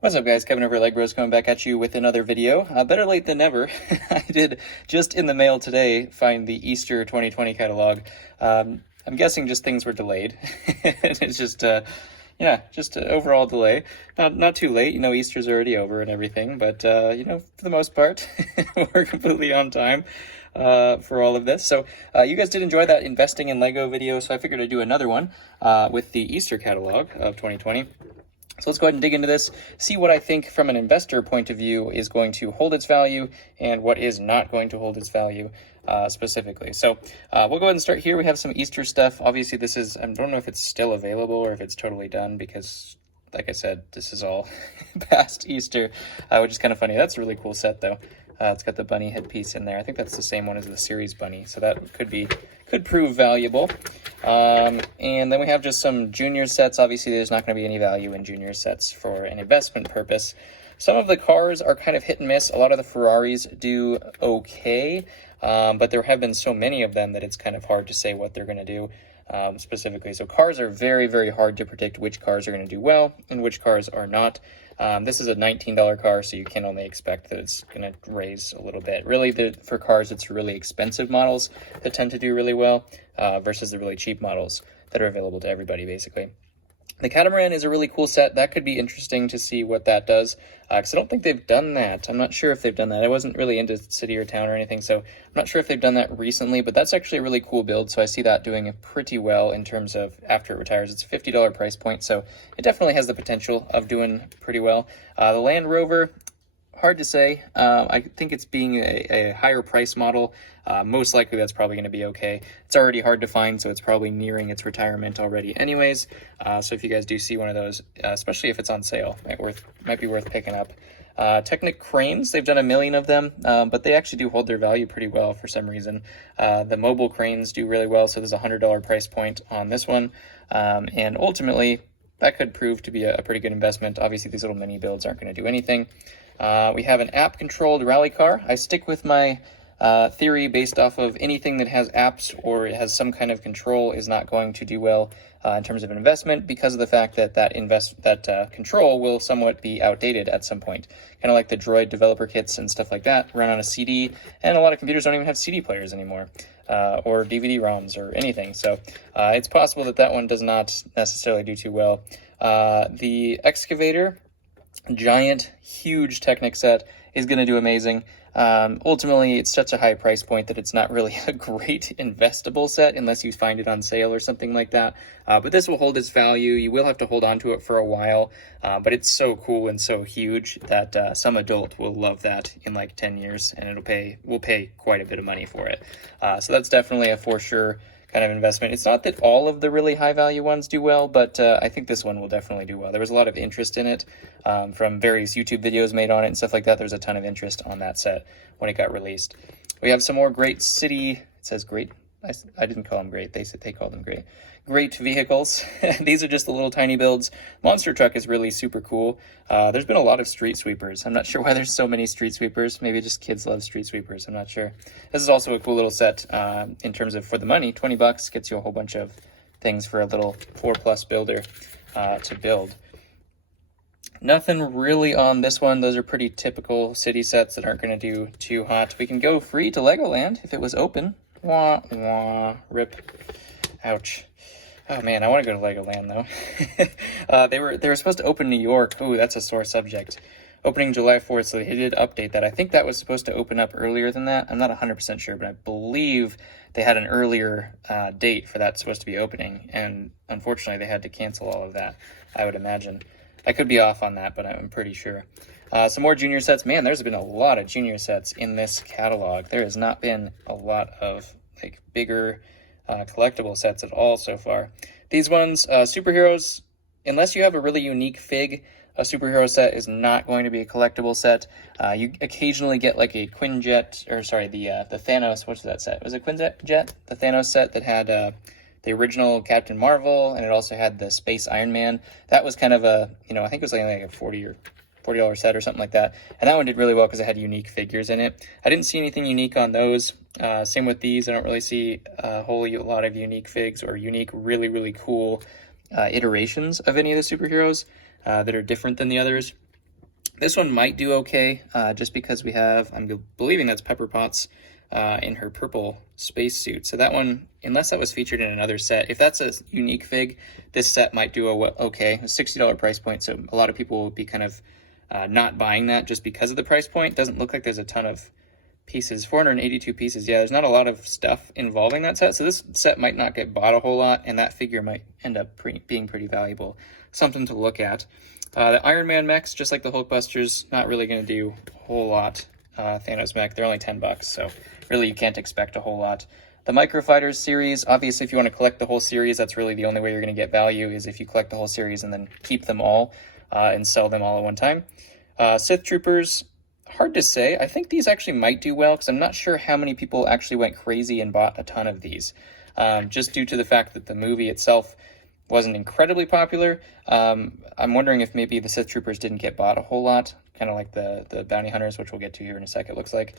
What's up, guys? Kevin over at LEGbrOs coming back at you with another video. Better late than never. I did just in the mail today find the Easter 2020 catalog. I'm guessing just things were delayed. It's just, just an overall delay. Not too late. You know, Easter's already over and everything, but, for the most part, we're completely on time for all of this. So you guys did enjoy that investing in Lego video, so I figured I'd do another one with the Easter catalog of 2020. So let's go ahead and dig into this, see what I think from an investor point of view is going to hold its value and what is not going to hold its value specifically. So we'll go ahead and start here. We have some Easter stuff. Obviously, this is, I don't know if it's still available or if it's totally done because, like I said, this is all past Easter, which is kind of funny. That's a really cool set, though. It's got the bunny headpiece in there. I think that's the same one as the series bunny, so that could prove valuable. And then we have just some junior sets. Obviously, there's not going to be any value in junior sets for an investment purpose. Some of the cars are kind of hit and miss. A lot of the Ferraris do okay, but there have been so many of them that it's kind of hard to say what they're going to do specifically. So cars are very, very hard to predict which cars are going to do well and which cars are not. This is a $19 car, so you can only expect that it's going to raise a little bit. Really, for cars, it's really expensive models that tend to do really well versus the really cheap models that are available to everybody, basically. The Catamaran is a really cool set. That could be interesting to see what that does, because I don't think they've done that. I'm not sure if they've done that. I wasn't really into City or Town or anything, so I'm not sure if they've done that recently, but that's actually a really cool build, so I see that doing pretty well in terms of after it retires. It's a $50 price point, so it definitely has the potential of doing pretty well. The Land Rover, hard to say. I think it's being a higher price model. Most likely that's probably going to be okay. It's already hard to find, so it's probably nearing its retirement already anyways. So if you guys do see one of those, especially if it's on sale, might be worth picking up. Technic cranes, they've done 1 million of them, but they actually do hold their value pretty well for some reason. The mobile cranes do really well, so there's a $100 price point on this one. And ultimately, that could prove to be a pretty good investment. Obviously, these little mini builds aren't going to do anything. We have an app-controlled rally car. I stick with my theory based off of anything that has apps or it has some kind of control is not going to do well in terms of an investment because of the fact that control will somewhat be outdated at some point. Kind of like the Droid developer kits and stuff like that run on a CD, and a lot of computers don't even have CD players anymore. Or DVD-ROMs or anything. So it's possible that one does not necessarily do too well. The excavator, giant, huge Technic set, is going to do amazing. Ultimately, it's such a high price point that it's not really a great investable set unless you find it on sale or something like that. But this will hold its value. You will have to hold on to it for a while, but it's so cool and so huge that some adult will love that in like 10 years, and we'll pay quite a bit of money for it. So that's definitely a for sure kind of investment. It's not that all of the really high value ones do well, but I think this one will definitely do well. There was a lot of interest in it from various YouTube videos made on it and stuff like that. There's a ton of interest on that set when it got released. We have some more great city, it says great, I didn't call them great, they said they called them great vehicles. These are just the little tiny builds. Monster truck is really super cool. There's been a lot of street sweepers. I'm not sure why there's so many street sweepers. Maybe just kids love street sweepers. I'm not sure. This is also a cool little set in terms of for the money. $20 gets you a whole bunch of things for a little 4+ builder to build. Nothing really on this one. Those are pretty typical city sets that aren't going to do too hot. We can go free to Legoland if it was open. Wah, wah, rip. Ouch. Oh man, I want to go to Legoland though. They were supposed to open New York. Ooh, that's a sore subject. Opening July 4th, so they did update that. I think that was supposed to open up earlier than that. I'm not 100% sure, but I believe they had an earlier date for that supposed to be opening, and unfortunately they had to cancel all of that, I would imagine. I could be off on that, but I'm pretty sure. Some more junior sets. Man, there's been a lot of junior sets in this catalog. There has not been a lot of like bigger collectible sets at all so far. These ones, superheroes, unless you have a really unique fig, a superhero set is not going to be a collectible set. You occasionally get like a Quinjet, or sorry, the Thanos, what's that set? Was it Quinjet? The Thanos set that had the original Captain Marvel, and it also had the Space Iron Man. That was kind of a, I think it was like a $40 set or something like that. And that one did really well because it had unique figures in it. I didn't see anything unique on those. Same with these. I don't really see a whole lot of unique figs or unique, really, really cool iterations of any of the superheroes that are different than the others. This one might do okay, just because we have, I'm believing that's Pepper Potts in her purple spacesuit. So that one, unless that was featured in another set, if that's a unique fig, this set might do okay. A $60 price point, so a lot of people will be kind of not buying that just because of the price point. Doesn't look like there's a ton of pieces. 482 pieces. Yeah, there's not a lot of stuff involving that set, so this set might not get bought a whole lot, and that figure might end up being pretty valuable. Something to look at. The Iron Man mechs, just like the Hulkbusters, not really going to do a whole lot. Thanos mech, they're only $10, so really you can't expect a whole lot. The Microfighters series, obviously if you want to collect the whole series, that's really the only way you're going to get value, is if you collect the whole series and then keep them all and sell them all at one time. Sith Troopers, hard to say. I think these actually might do well, because I'm not sure how many people actually went crazy and bought a ton of these, just due to the fact that the movie itself wasn't incredibly popular. I'm wondering if maybe the Sith Troopers didn't get bought a whole lot, kind of like the Bounty Hunters, which we'll get to here in a sec, it looks like.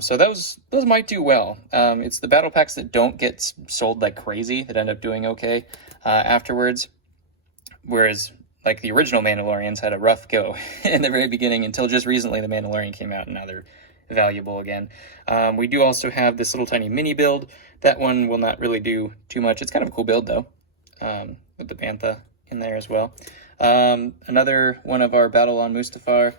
So those might do well. It's the battle packs that don't get sold like crazy that end up doing okay afterwards, whereas like the original Mandalorians had a rough go in the very beginning until just recently the Mandalorian came out, and now they're valuable again. We do also have this little tiny mini build. That one will not really do too much. It's kind of a cool build though, with the Bantha in there as well. Another one of our Battle on Mustafar.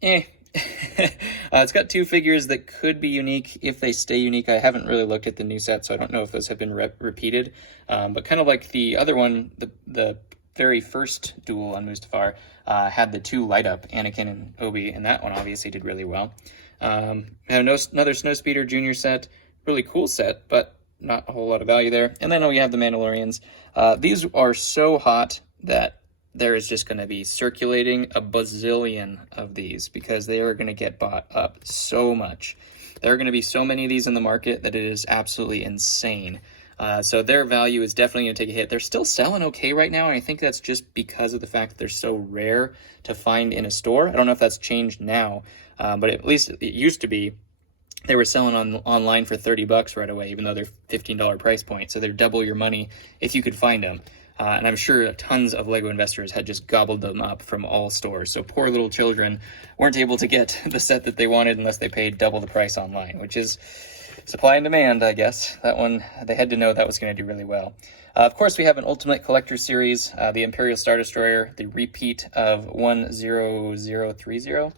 It's got two figures that could be unique if they stay unique. I haven't really looked at the new set, so I don't know if those have been repeated. But kind of like the other one, the very first duel on Mustafar had the two light up, Anakin and Obi, and that one obviously did really well. Have another Snowspeeder Junior set, really cool set, but not a whole lot of value there. And then we have the Mandalorians. These are so hot that there is just going to be circulating a bazillion of these, because they are going to get bought up so much. There are going to be so many of these in the market that it is absolutely insane. So their value is definitely going to take a hit. They're still selling okay right now, and I think that's just because of the fact that they're so rare to find in a store. I don't know if that's changed now, but at least it used to be. They were selling online for $30 right away, even though they're $15 price point. So they're double your money if you could find them. And I'm sure tons of LEGO investors had just gobbled them up from all stores. So poor little children weren't able to get the set that they wanted unless they paid double the price online, which is supply and demand, I guess. That one, they had to know that was going to do really well. Of course, we have an Ultimate Collector Series, the Imperial Star Destroyer, the repeat of 10030.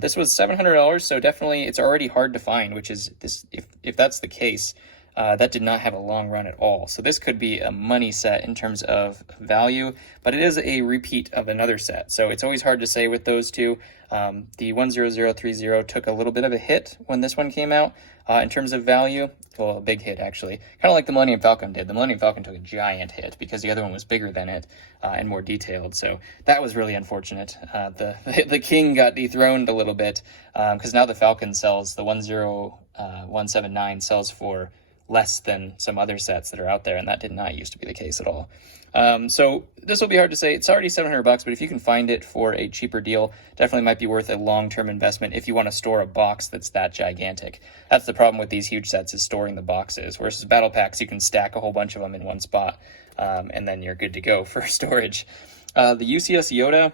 This was $700, so definitely it's already hard to find, which is this. If that's the case, that did not have a long run at all. So this could be a money set in terms of value, but it is a repeat of another set. So it's always hard to say with those two. The 10030 took a little bit of a hit when this one came out in terms of value. Well, a big hit, actually. Kind of like the Millennium Falcon did. The Millennium Falcon took a giant hit because the other one was bigger than it and more detailed. So that was really unfortunate. The king got dethroned a little bit because now the Falcon sells, the 10179 sells for less than some other sets that are out there, and that did not used to be the case at all. So this will be hard to say. It's already $700, but if you can find it for a cheaper deal, definitely might be worth a long-term investment if you want to store a box that's that gigantic. That's the problem with these huge sets, is storing the boxes. Versus battle packs, you can stack a whole bunch of them in one spot, and then you're good to go for storage. The UCS Yoda,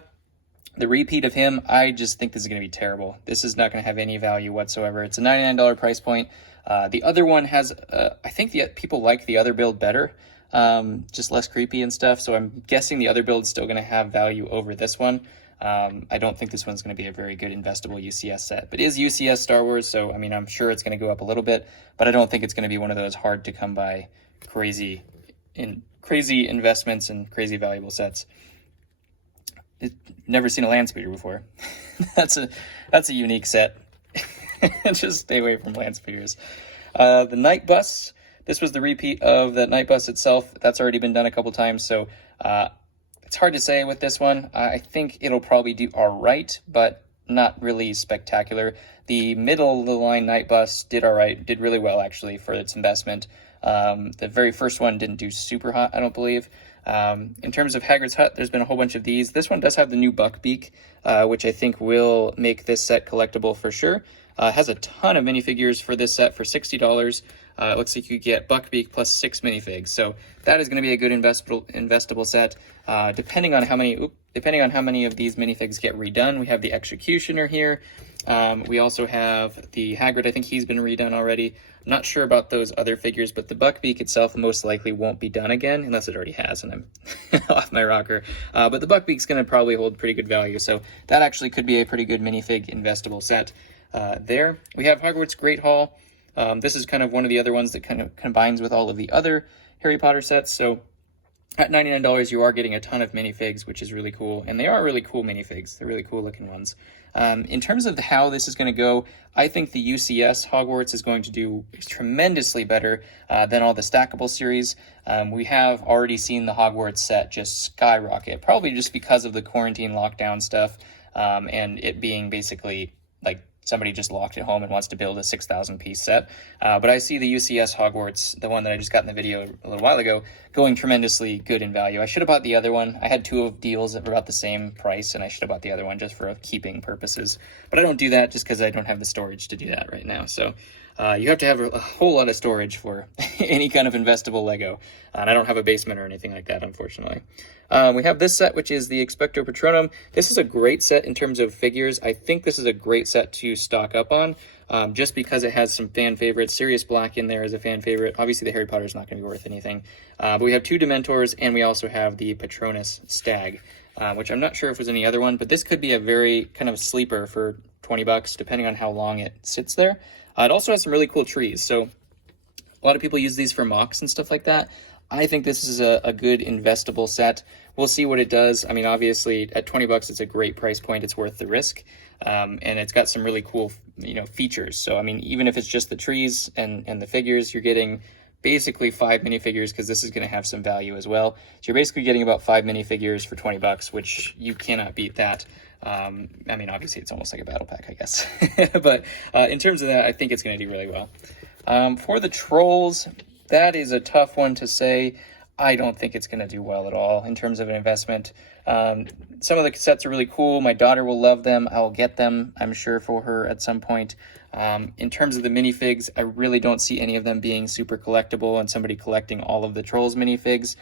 the repeat of him, I just think this is going to be terrible. This is not going to have any value whatsoever. It's a $99 price point. The other one has, I think people like the other build better, just less creepy and stuff. So I'm guessing the other build is still going to have value over this one. I don't think this one's going to be a very good investable UCS set, but it is UCS Star Wars. So, I mean, I'm sure it's going to go up a little bit, but I don't think it's going to be one of those hard to come by crazy investments and crazy valuable sets. Never seen a land speeder before. That's a unique set. Just stay away from land speeders. The Night Bus. This was the repeat of the Night Bus itself. That's already been done a couple times, so it's hard to say with this one. I think it'll probably do all right, but not really spectacular. The middle of the line Night Bus did all right, did really well actually for its investment. The very first one didn't do super hot, I don't believe. In terms of Hagrid's Hut, there's been a whole bunch of these. This one does have the new Buckbeak, which I think will make this set collectible for sure. Has a ton of minifigures for this set for $60. It looks like you get Buckbeak plus 6 minifigs. So that is going to be a good investable set. Depending on how many depending on how many of these minifigs get redone, we have the Executioner here. We also have the Hagrid. I think he's been redone already. I'm not sure about those other figures, but the Buckbeak itself most likely won't be done again, unless it already has, and I'm off my rocker. But the Buckbeak's going to probably hold pretty good value, so that actually could be a pretty good minifig investable set there. We have Hogwarts Great Hall. This is kind of one of the other ones that kind of combines with all of the other Harry Potter sets, so at $99, you are getting a ton of minifigs, which is really cool, and they are really cool minifigs. They're really cool looking ones. In terms of how this is going to go, I think the UCS Hogwarts is going to do tremendously better than all the stackable series. We have already seen the Hogwarts set just skyrocket, probably just because of the quarantine lockdown stuff, and it being basically like somebody just locked at home and wants to build a 6,000 piece set. But I see the UCS Hogwarts, the one that I just got in the video a little while ago, going tremendously good in value. I should have bought the other one. I had two of deals that were about the same price, and I should have bought the other one just for keeping purposes. But I don't do that just because I don't have the storage to do that right now. So you have to have a whole lot of storage for any kind of investable Lego. And I don't have a basement or anything like that, unfortunately. We have this set, which is the Expecto Patronum. This is a great set in terms of figures. I think this is a great set to stock up on, just because it has some fan favorites. Sirius Black in there is a fan favorite. Obviously, the Harry Potter is not going to be worth anything. But we have two Dementors, and we also have the Patronus Stag, which I'm not sure if there's any other one, but this could be a very kind of sleeper for $20, depending on how long it sits there. It also has some really cool trees, so a lot of people use these for mocks and stuff like that. I think this is a good investable set. We'll see what it does. I mean, obviously, at $20, it's a great price point. It's worth the risk, and it's got some really cool, features. So, I mean, even if it's just the trees and the figures, you're getting basically 5 minifigures, because this is going to have some value as well. So you're basically getting about 5 minifigures for $20, which you cannot beat that. I mean, obviously, it's almost like a battle pack, I guess. But in terms of that, I think it's going to do really well. For the Trolls, that is a tough one to say. I don't think it's going to do well at all in terms of an investment. Some of the sets are really cool. My daughter will love them. I'll get them, I'm sure, for her at some point. In terms of the minifigs, I really don't see any of them being super collectible, and somebody collecting all of the Trolls minifigs.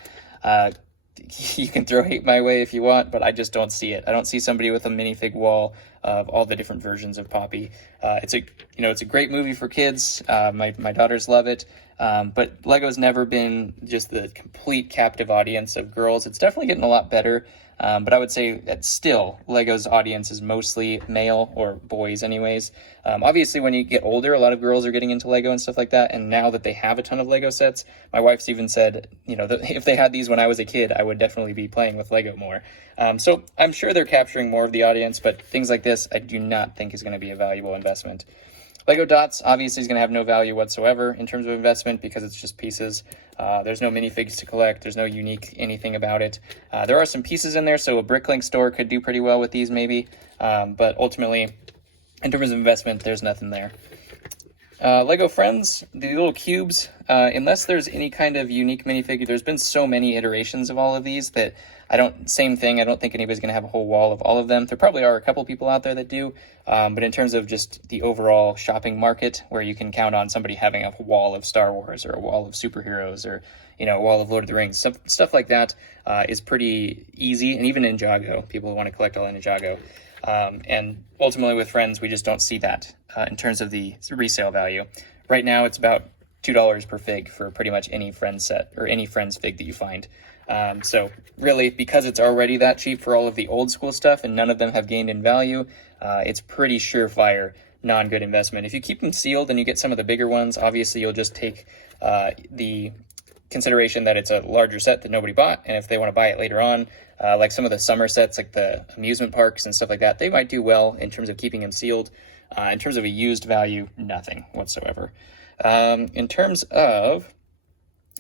You can throw hate my way if you want, but I just don't see it. I don't see somebody with a minifig wall of all the different versions of Poppy. It's a great movie for kids. My daughters love it. But Lego's never been just the complete captive audience of girls. It's definitely getting a lot better. But I would say that still Lego's audience is mostly male, or boys anyways. Obviously, when you get older, a lot of girls are getting into Lego and stuff like that. And now that they have a ton of Lego sets, my wife's even said, that if they had these when I was a kid, I would definitely be playing with Lego more. So I'm sure they're capturing more of the audience, but things like this, I do not think is going to be a valuable investment. Lego Dots obviously is going to have no value whatsoever in terms of investment, because it's just pieces. There's no minifigs to collect. There's no unique anything about it. There are some pieces in there, so a Bricklink store could do pretty well with these maybe. But ultimately, in terms of investment, there's nothing there. Lego Friends, the little cubes, unless there's any kind of unique minifigure, there's been so many iterations of all of these that same thing, I don't think anybody's going to have a whole wall of all of them. There probably are a couple people out there that do, but in terms of just the overall shopping market, where you can count on somebody having a wall of Star Wars, or a wall of superheroes, or, a wall of Lord of the Rings, stuff like that is pretty easy, and even Ninjago, people want to collect all Ninjago. And ultimately with Friends, we just don't see that in terms of the resale value. Right now, it's about $2 per fig for pretty much any Friends set, or any Friends fig that you find. So really, because it's already that cheap for all of the old school stuff, and none of them have gained in value, it's pretty surefire non-good investment. If you keep them sealed and you get some of the bigger ones, obviously you'll just take the consideration that it's a larger set that nobody bought, and if they want to buy it later on, like some of the summer sets, like the amusement parks and stuff like that, they might do well in terms of keeping them sealed. In terms of a used value, nothing whatsoever. In terms of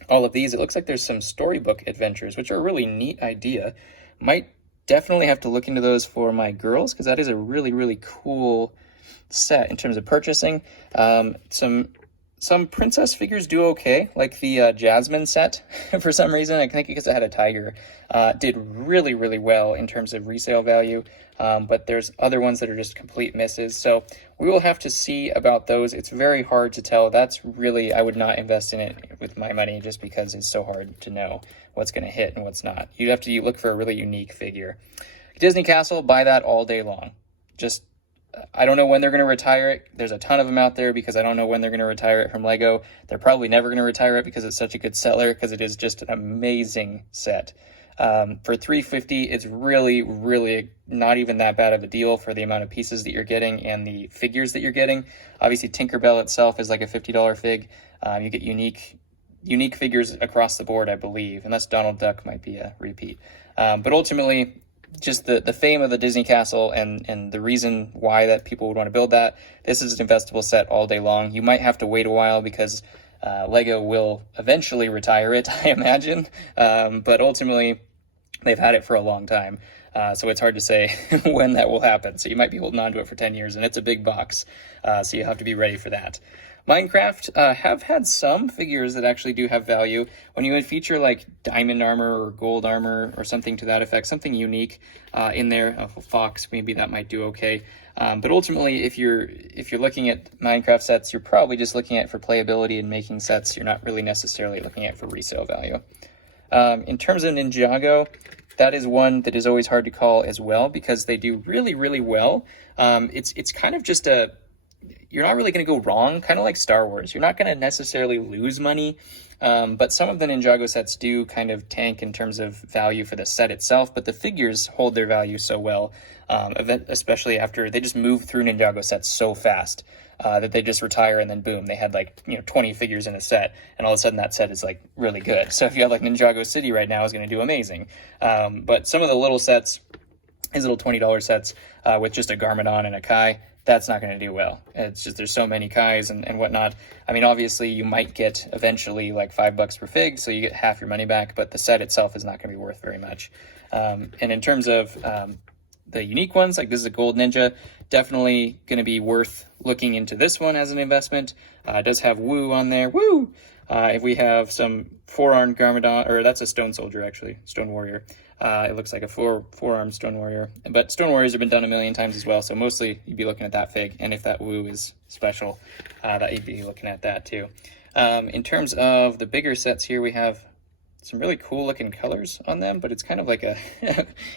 all of these, it looks like there's some storybook adventures, which are a really neat idea. Might definitely have to look into those for my girls, because that is a really, really cool set in terms of purchasing. Some princess figures do okay, like the Jasmine set, for some reason. I think because it had a tiger, did really, really well in terms of resale value. But there's other ones that are just complete misses. So we will have to see about those. It's very hard to tell. That's really, I would not invest in it with my money, just because it's so hard to know what's going to hit and what's not. You'd have to look for a really unique figure. Disney Castle, buy that all day long. Just, I don't know when they're going to retire it. There's a ton of them out there because I don't know when they're going to retire it from Lego. They're probably never going to retire it because it's such a good seller, because it is just an amazing set. For $350, it's really not even that bad of a deal for the amount of pieces that you're getting and the figures that you're getting. Obviously, Tinkerbell itself is like a $50 fig. You get unique figures across the board, I believe, unless Donald Duck might be a repeat. But ultimately, just the fame of the Disney Castle and the reason why that people would want to build that, this is an investable set all day long. You might have to wait a while because Lego will eventually retire it, I imagine. But ultimately, they've had it for a long time. So it's hard to say when that will happen. So you might be holding on to it for 10 years, and it's a big box. So you have to be ready for that. Minecraft have had some figures that actually do have value. When you would feature like diamond armor or gold armor or something to that effect, something unique in there, a fox, maybe that might do okay. But ultimately, if you're looking at Minecraft sets, you're probably just looking at for playability and making sets. You're not really necessarily looking at for resale value. In terms of Ninjago, that is one that is always hard to call as well because they do really well. It's kind of just you're not really going to go wrong, kind of like Star Wars. You're not going to necessarily lose money, but some of the Ninjago sets do kind of tank in terms of value for the set itself, but the figures hold their value so well, especially after they just move through Ninjago sets so fast that they just retire and then boom, they had like 20 figures in a set, and all of a sudden that set is like really good. So if you have like Ninjago City right now, is going to do amazing. But some of the little sets, his little $20 sets with just a Garmadon and a Kai, that's not going to do well. It's just there's so many Kais and whatnot. I mean, obviously you might get eventually like $5 per fig, so you get half your money back, but the set itself is not going to be worth very much. And in terms of the unique ones, like this is a Gold Ninja, definitely going to be worth looking into this one as an investment. It does have Woo on there. Woo! If we have some four-armed Garmadon, or that's a Stone Soldier actually, Stone Warrior. It looks like a four-armed Stone Warrior. But Stone Warriors have been done a million times as well, so mostly you'd be looking at that fig. And if that Woo is special, that you'd be looking at that too. In terms of the bigger sets here, we have some really cool-looking colors on them, but it's kind of like a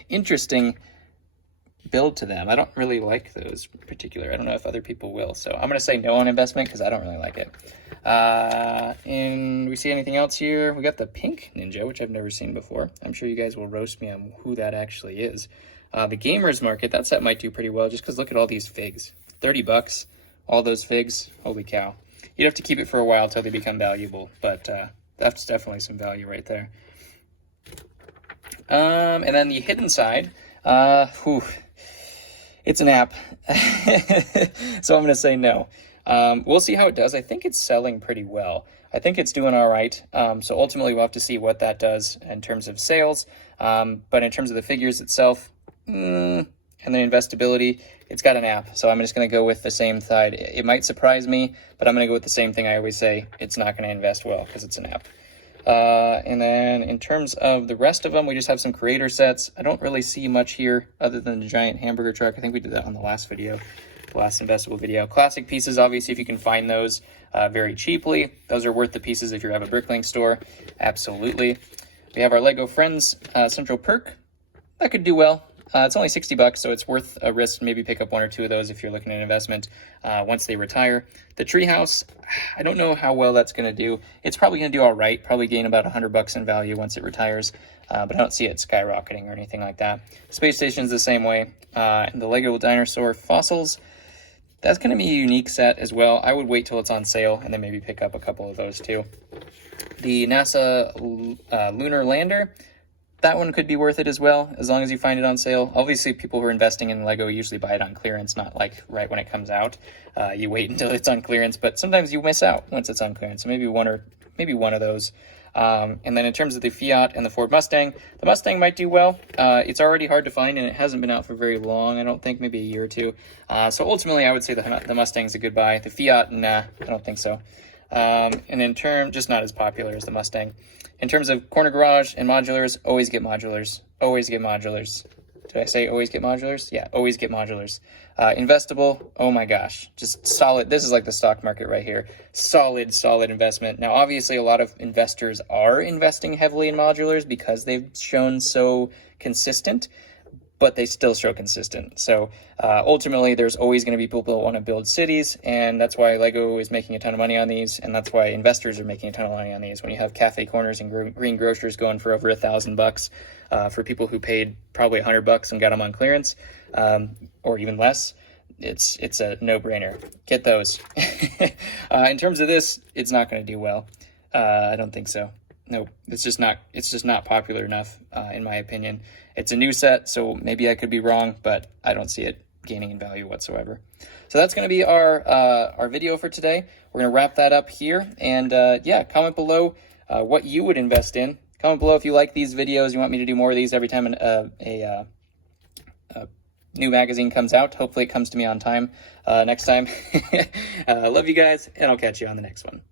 interesting build to them. I don't really like those in particular. I don't know if other people will. So I'm going to say no on investment because I don't really like it. And we see anything else here? We got the pink Ninja, which I've never seen before. I'm sure you guys will roast me on who that actually is. The Gamers Market, that set might do pretty well just because look at all these figs. $30, all those figs. Holy cow. You'd have to keep it for a while till they become valuable, but that's definitely some value right there. And then the hidden side, it's an app, so I'm going to say no. We'll see how it does. I think it's selling pretty well. I think it's doing all right. So ultimately, we'll have to see what that does in terms of sales. But in terms of the figures itself, and the investability, it's got an app. So I'm just going to go with the same side. It might surprise me, but I'm going to go with the same thing I always say. It's not going to invest well because it's an app. And then in terms of the rest of them, we just have some creator sets. I don't really see much here other than the giant hamburger truck. I think we did that on the last video, the last investable video. Classic pieces, obviously, if you can find those very cheaply, those are worth the pieces if you have a Bricklink store. Absolutely. We have our Lego Friends Central Perk. That could do well. It's only $60, so it's worth a risk. Maybe pick up one or two of those if you're looking at an investment once they retire. The Treehouse, I don't know how well that's going to do. It's probably going to do all right, probably gain about $100 in value once it retires, but I don't see it skyrocketing or anything like that. Space Station's the same way. And the Lego Dinosaur Fossils, that's going to be a unique set as well. I would wait till it's on sale and then maybe pick up a couple of those too. The NASA Lunar Lander, that one could be worth it as well, as long as you find it on sale. Obviously, people who are investing in Lego usually buy it on clearance, not like right when it comes out. You wait until it's on clearance, but sometimes you miss out once it's on clearance. So maybe one of those. And then in terms of the Fiat and the Ford Mustang, the Mustang might do well. It's already hard to find, and it hasn't been out for very long, I don't think, maybe a year or two. So ultimately, I would say the Mustang's a good buy. The Fiat, nah, I don't think so. And in terms, just not as popular as the Mustang. In terms of corner garage and modulars, always get modulars. Always get modulars. Did I say always get modulars? Yeah, always get modulars. Investable, oh my gosh, just solid. This is like the stock market right here. Solid investment. Now, obviously, a lot of investors are investing heavily in modulars because they've shown so consistent. but they still show consistent. So ultimately, there's always going to be people that want to build cities, and that's why Lego is making a ton of money on these, and that's why investors are making a ton of money on these. When you have cafe corners and green grocers going for over $1,000 for people who paid probably $100 and got them on clearance, or even less, it's a no-brainer. Get those. In terms of this, it's not going to do well. I don't think so. Nope, it's just not popular enough, in my opinion. It's a new set, so maybe I could be wrong, but I don't see it gaining in value whatsoever. So that's going to be our video for today. We're going to wrap that up here, and yeah, comment below what you would invest in. Comment below if you like these videos, you want me to do more of these every time a new magazine comes out. Hopefully it comes to me on time next time. Love you guys, and I'll catch you on the next one.